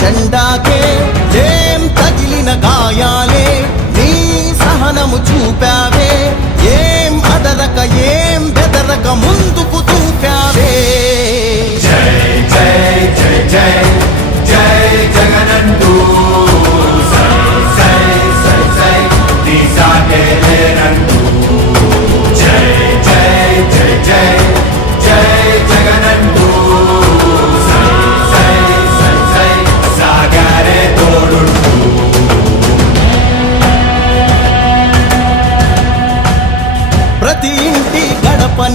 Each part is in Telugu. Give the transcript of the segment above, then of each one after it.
జెండాకే. ఏం తగిలిన గాయాలే నీ సహనము చూ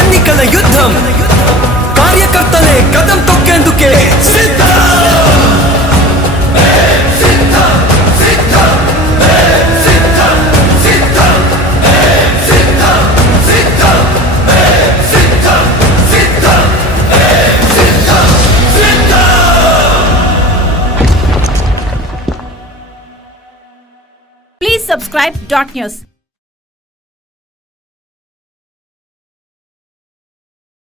ఎన్నికల యుద్ధం? కార్యకర్తలే కదం తొక్కేందుకే సిద్ధం Please subscribe dot news.